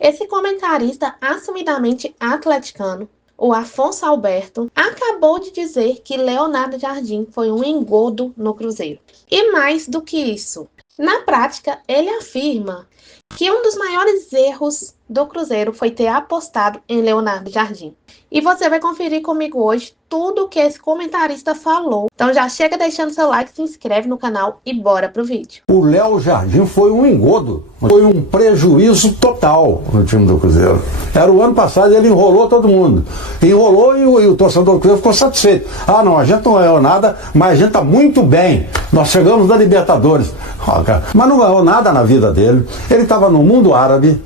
Esse comentarista assumidamente atleticano, o Afonso Alberto, acabou de dizer que Leonardo Jardim foi um engodo no Cruzeiro. E mais do que isso, na prática, ele afirma que um dos maiores erros do Cruzeiro foi ter apostado em Leonardo Jardim. E você vai conferir comigo hoje tudo o que esse comentarista falou. Então já chega deixando seu like, se inscreve no canal e bora pro vídeo. O Léo Jardim foi um engodo, foi um prejuízo total no time do Cruzeiro. Era o ano passado, ele enrolou todo mundo. Enrolou e o torcedor do Cruzeiro ficou satisfeito. Ah não, a gente não ganhou nada, mas a gente está muito bem. Nós chegamos da Libertadores. Mas não ganhou nada na vida dele. Ele estava no mundo árabe.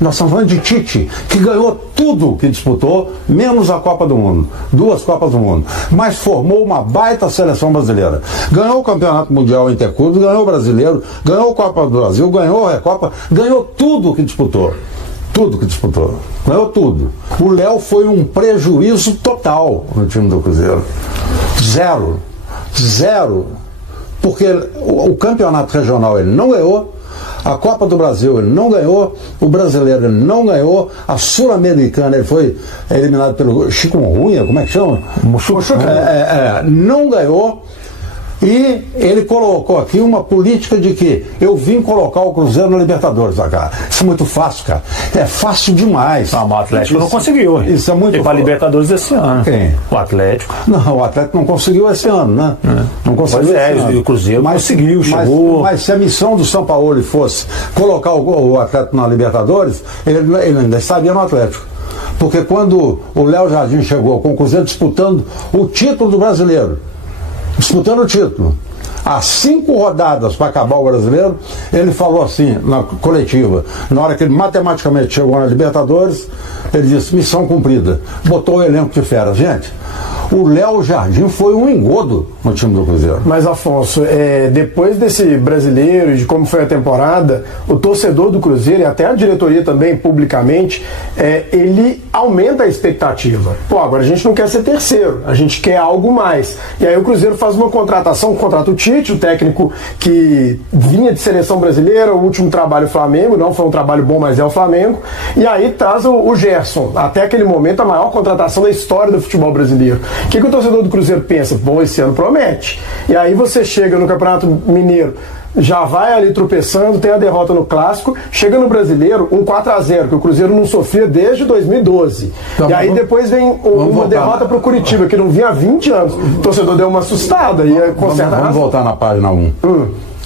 Nós estamos falando de Tite, que ganhou tudo que disputou, menos a Copa do Mundo, 2 Copas do Mundo, mas formou uma baita seleção brasileira. Ganhou o Campeonato Mundial Interclubes, ganhou o Brasileiro, ganhou a Copa do Brasil, ganhou a Recopa, ganhou tudo que disputou. Ganhou tudo. O Léo foi um prejuízo total no time do Cruzeiro. Zero. Porque o campeonato regional ele não ganhou, a Copa do Brasil ele não ganhou, o brasileiro ele não ganhou, a Sul-Americana ele foi eliminado pelo Chikungunya, como é que chama? Não ganhou. E ele colocou aqui uma política de que eu vim colocar o Cruzeiro na Libertadores, cara. Isso é muito fácil, cara. É fácil demais. Não, o Atlético não conseguiu. Isso é muito fácil. Para a Libertadores esse ano. Quem? O Atlético. Não, o Atlético não conseguiu esse ano, né? Não conseguiu esse ano. O Cruzeiro conseguiu, chegou. Mas se a missão do São Paulo fosse colocar o Atlético na Libertadores, ele ainda estaria no Atlético. Porque quando o Léo Jardim chegou com o Cruzeiro disputando o título do brasileiro, disputando o título, há 5 rodadas para acabar o brasileiro, ele falou assim na coletiva, na hora que ele matematicamente chegou na Libertadores, ele disse, missão cumprida, botou o elenco de fera. Gente, o Léo Jardim foi um engodo no time do Cruzeiro. Mas Afonso, depois desse brasileiro e de como foi a temporada, o torcedor do Cruzeiro e até a diretoria também, publicamente, ele aumenta a expectativa. Pô, agora a gente não quer ser terceiro, a gente quer algo mais. E aí o Cruzeiro faz uma contratação, contrata o Tite, o técnico que vinha de seleção brasileira, o último trabalho Flamengo, não foi um trabalho bom, mas é o Flamengo, e aí traz o Gerson, até aquele momento a maior contratação da história do futebol brasileiro. O que o torcedor do Cruzeiro pensa? Bom, esse ano promete. E aí você chega no Campeonato Mineiro, já vai ali tropeçando, tem a derrota no Clássico, chega no Brasileiro, um 4-0, que o Cruzeiro não sofria desde 2012. Então, e aí depois vem uma derrota pro Curitiba, que não vinha há 20 anos. O torcedor deu uma assustada. Vamos voltar na página 1.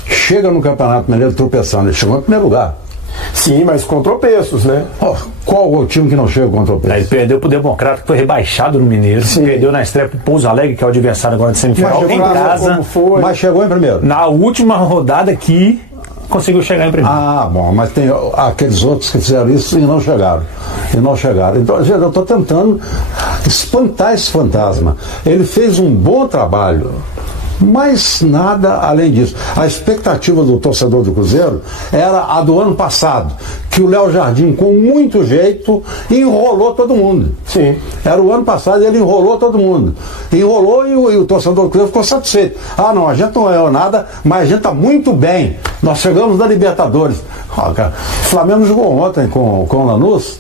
Chega no Campeonato Mineiro tropeçando, ele chegou em primeiro lugar. Sim, mas com tropeços, né? Qual o time que não chega com tropeços? Ele perdeu pro Democrata, que foi rebaixado no Mineiro. Sim. Perdeu na estreia pro Pouso Alegre, que é o adversário agora de semifinal, em casa. Mas chegou em primeiro. Na última rodada que conseguiu chegar em primeiro. Ah, bom, mas tem aqueles outros que fizeram isso e não chegaram. Então, gente, eu estou tentando espantar esse fantasma. Ele fez um bom trabalho, mas nada além disso. A expectativa do torcedor do Cruzeiro era a do ano passado, que o Léo Jardim, com muito jeito, enrolou todo mundo. Sim. Era o ano passado, ele enrolou todo mundo. Enrolou e o torcedor do Cruzeiro ficou satisfeito. Ah não, a gente não ganhou nada, mas a gente está muito bem. Nós chegamos da Libertadores. Cara, o Flamengo jogou ontem com o Lanús,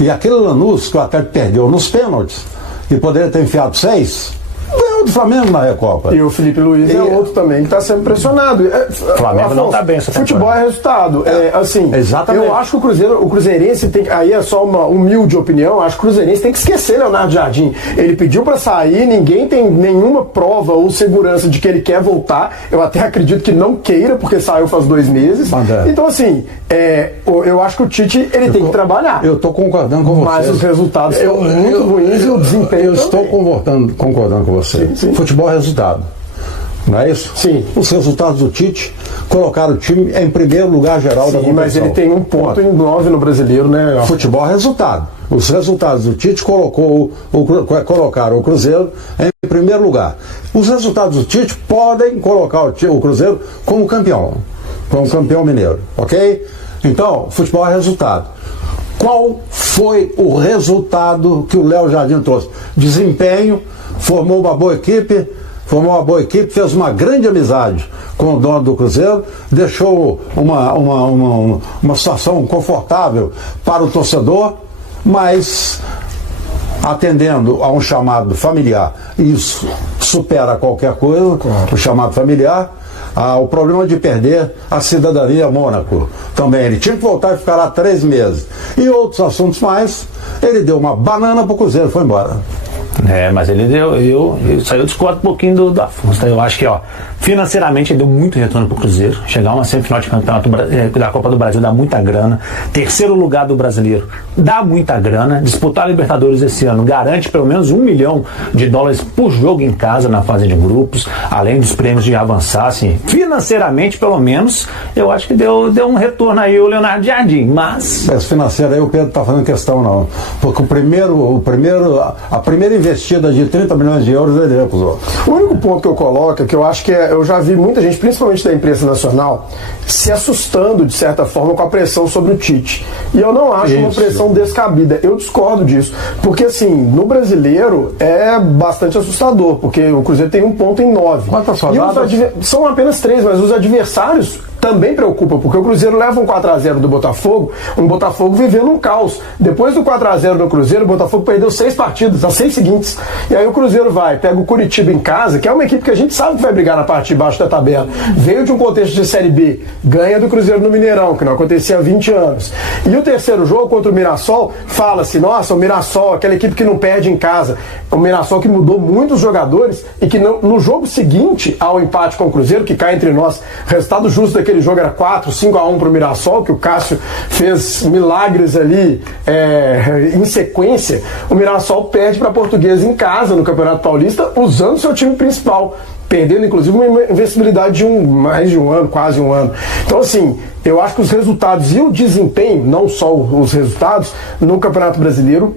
e aquele Lanús que o Atlético perdeu nos pênaltis, e poderia ter enfiado 6, ganhou do Flamengo na Recopa. E o Felipe Luiz é outro também que está sendo pressionado. O Flamengo não está bem essa temporada. Futebol é resultado. Assim, exatamente. Eu acho que o Cruzeirense tem, aí é só uma humilde opinião, acho que o Cruzeirense tem que esquecer Leonardo Jardim. Ele pediu para sair, ninguém tem nenhuma prova ou segurança de que ele quer voltar. Eu até acredito que não queira, porque saiu faz 2 meses. Então assim, eu acho que o Tite ele tem que trabalhar. Eu estou concordando com você. Mas os resultados são muito ruins e o desempenho eu estou concordando com você. Sim. Futebol é resultado, não é isso? Sim. Os resultados do Tite colocaram o time em primeiro lugar geral da competição. Mas ele tem 1 ponto em 9 no Brasileiro, né? Futebol é resultado. Os resultados do Tite colocaram o Cruzeiro em primeiro lugar. Os resultados do Tite podem colocar o Cruzeiro como campeão mineiro, ok? Então, futebol é resultado. Qual foi o resultado que o Léo Jardim trouxe? Desempenho, formou uma boa equipe, formou uma boa equipe, fez uma grande amizade com o dono do Cruzeiro, deixou uma situação confortável para o torcedor, mas atendendo a um chamado familiar. Isso supera qualquer coisa, o chamado familiar. O problema de perder a cidadania Mônaco também. Ele tinha que voltar e ficar lá 3 meses. E outros assuntos mais, ele deu uma banana pro Cruzeiro e foi embora. Mas ele deu. Isso aí eu discordo um pouquinho do Afonso. Tá? Eu acho que, financeiramente ele deu muito retorno pro Cruzeiro. Chegar a uma semifinal de campeonato da Copa do Brasil dá muita grana. Terceiro lugar do brasileiro dá muita grana. Disputar a Libertadores esse ano garante pelo menos $1 milhão por jogo em casa na fase de grupos, além dos prêmios de avançar. Assim, financeiramente, pelo menos, eu acho que deu um retorno aí o Leonardo Jardim. Mas. Esse financeiro aí o Pedro tá fazendo questão, não. Porque a primeira investida de 30 milhões de euros ele recusou. O único ponto que eu coloco é que eu acho que eu já vi muita gente, principalmente da imprensa nacional, se assustando de certa forma com a pressão sobre o Tite. E eu não acho uma pressão descabida. Eu discordo disso. Porque assim, no brasileiro é bastante assustador, porque o Cruzeiro tem 1 ponto em 9. Quantas rodadas? São apenas 3, mas os adversários também preocupa, porque o Cruzeiro leva um 4-0 do Botafogo, um Botafogo vivendo um caos. Depois do 4-0 do Cruzeiro, o Botafogo perdeu 6 partidas, as 6 seguintes. E aí o Cruzeiro pega o Curitiba em casa, que é uma equipe que a gente sabe que vai brigar na parte de baixo da tabela. Veio de um contexto de Série B, ganha do Cruzeiro no Mineirão, que não acontecia há 20 anos. E o terceiro jogo contra o Mirassol, fala-se, nossa, o Mirassol, aquela equipe que não perde em casa. O Mirassol que mudou muitos jogadores e que no jogo seguinte ao empate com o Cruzeiro, que cai entre nós, resultado justo daquele jogo era 4-5-1 pro Mirassol, que o Cássio fez milagres ali em sequência. O Mirassol perde para a Portuguesa em casa no Campeonato Paulista, usando seu time principal, perdendo inclusive uma invencibilidade de mais de um ano, quase um ano. Então assim, eu acho que os resultados e o desempenho, não só os resultados, no Campeonato Brasileiro,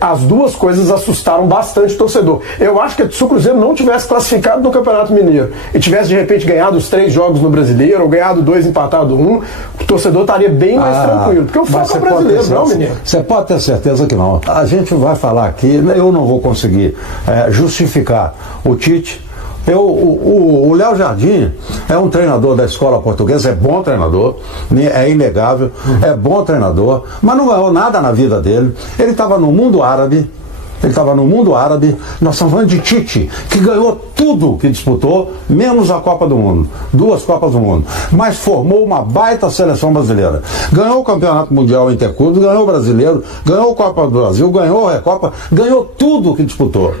as duas coisas assustaram bastante o torcedor. Eu acho que se o Cruzeiro não tivesse classificado no Campeonato Mineiro e tivesse de repente ganhado os 3 jogos no Brasileiro, ou ganhado 2 e empatado 1, o torcedor estaria bem mais tranquilo. Porque o foco é o brasileiro, não, menino? Você pode ter certeza que não. A gente vai falar aqui, eu não vou conseguir justificar o Tite. O Léo Jardim é um treinador da escola portuguesa, é bom treinador, é inegável, é bom treinador, mas não ganhou nada na vida dele. Ele estava no mundo árabe, nós estamos falando de Tite, que ganhou tudo que disputou, menos a Copa do Mundo, 2 Copas do Mundo, mas formou uma baita seleção brasileira. Ganhou o Campeonato Mundial Interclubes, ganhou o Brasileiro, ganhou a Copa do Brasil, ganhou a Recopa, ganhou tudo que disputou.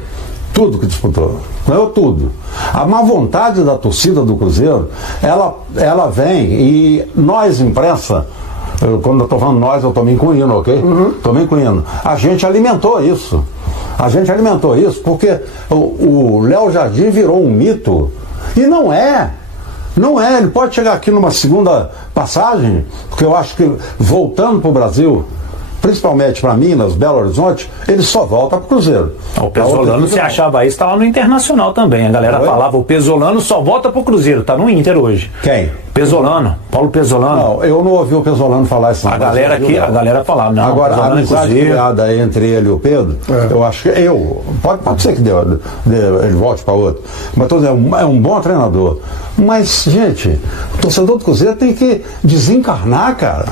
Ganhou tudo. A má vontade da torcida do Cruzeiro, ela vem, e nós, imprensa, quando eu estou falando nós, eu estou me incluindo, ok? Estou me incluindo. A gente alimentou isso porque o Léo Jardim virou um mito, e não é, ele pode chegar aqui numa segunda passagem, porque eu acho que voltando para o Brasil, principalmente para Minas, Belo Horizonte, ele só volta para o Cruzeiro. O Pesolano, se achava isso, está lá no Internacional também. A galera falava, o Pesolano só volta para o Cruzeiro, está no Inter hoje. Quem? Paulo Pesolano. Não, eu não ouvi o Pesolano falar isso. A galera falava, não. Agora, a amizade criada entre ele e o Pedro, eu acho que pode ser que ele volte para outro, mas tô dizendo, é um bom treinador. Mas, gente, o torcedor do Cruzeiro tem que desencarnar, cara.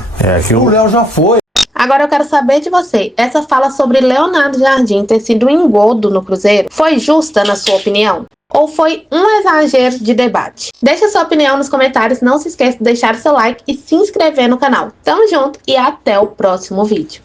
O Léo já foi. Agora eu quero saber de você, essa fala sobre Leonardo Jardim ter sido um engodo no Cruzeiro, foi justa na sua opinião? Ou foi um exagero de debate? Deixe a sua opinião nos comentários, não se esqueça de deixar o seu like e se inscrever no canal. Tamo junto e até o próximo vídeo.